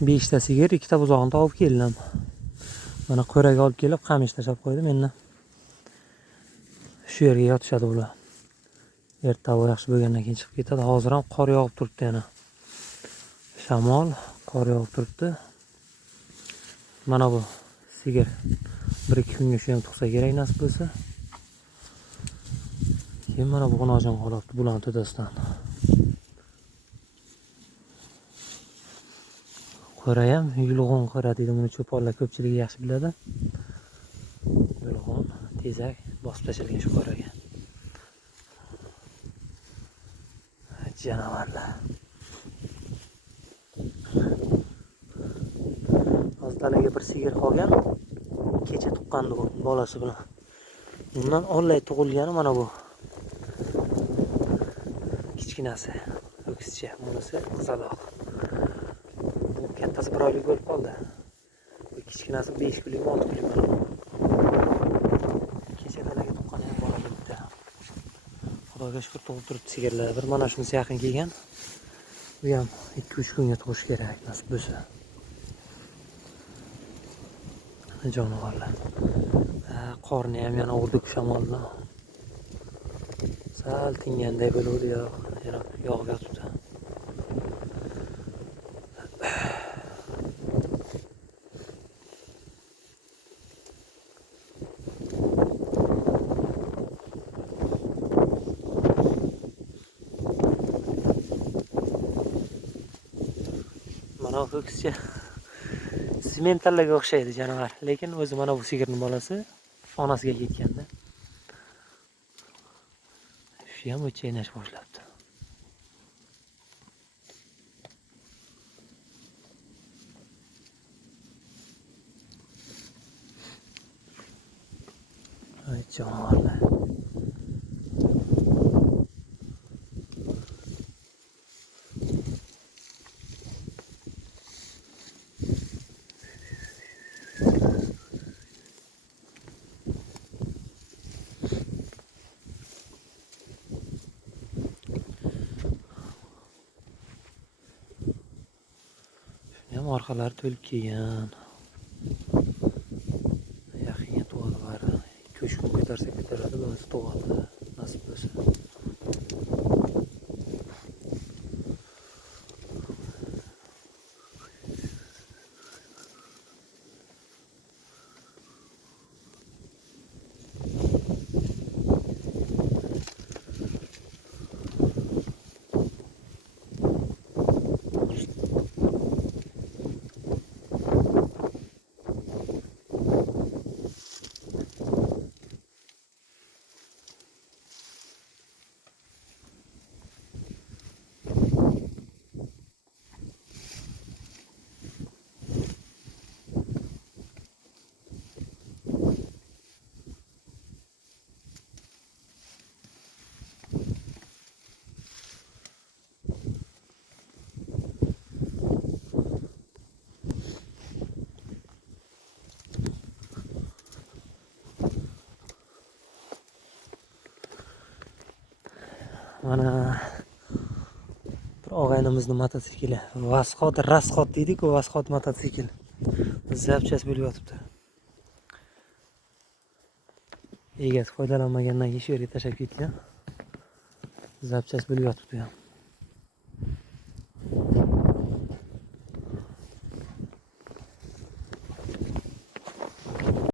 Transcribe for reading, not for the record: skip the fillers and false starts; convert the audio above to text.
5 ta sigir, 2 ta buzog'ini topib keldim. Mana qo'raga olib kelib, qamish tashlab qo'ydim. Endi shu yerga yotishadi ular. Ertaga yaxshi bo'lgandan keyin chiqib ketadi. Hozir ham qor yog'ib turibdi yana. Shamol, qor yog'ib turibdi. Mana bu sigir 1-2 kunga shu ham tug'sa kerak nasib bo'lsa. Keyin mana bu xunojon qolyapti bularning to'dasidan. Qo'ra ham yulg'on qo'ra deydi, buni cho'ponlar ko'pchiligi yaxshi biladi. Yulg'on, tezak bosib tashlangan shu qo'raga. Janavarlar. Hozirlarga bir sigir qolgan. Kecha tuqqandi bu bolasi bilan. Bundan ollay tug'ilgani mana bu. Kichkinasi, ho'kizcha, bunisi qizaloq. Bu kattasi 1 oylik bo'lib qoldi. Bu kichkinasi 5 kunlik, 6 kunlik mana bu. Kecha dalaga tuqqan ham bola bitta. Xudoga shukr tug'ib turibdi sigirlar. Bir mana shunisi yaqin kelgan. Bu ham 2-3 kunga tug'ish kerak nasib bo'lsa. Jonivorlar. Qorni ham yana urdi shamol bilan. Sal tinganday bo'ldi, yana yog'ib yotibdi. Mana bu ho'kizcha sementallarga o'xshaydi janavar, lekin o'zi mana bu sigirning bolasi onasiga ketganda. Shu ham o'chaynash boshlabdi. Ay jonivorlar. Orqalari to'lib kelgan. Yaqinga tug'adi bari. 2-3 kun ko'tarsa ko'taradi, bo'lmasa tug'adi nasib bo'lsa. Mana bir og'aynimizning mototsikli. Vasxot, rasxot deydi-ku, vasxot mototsikl. Zapchas bo'lib yotibdi. Egasi foydalanmagandan keyin shu yerga tashlab ketgan. Zapchas bo'lib yotibdi ham.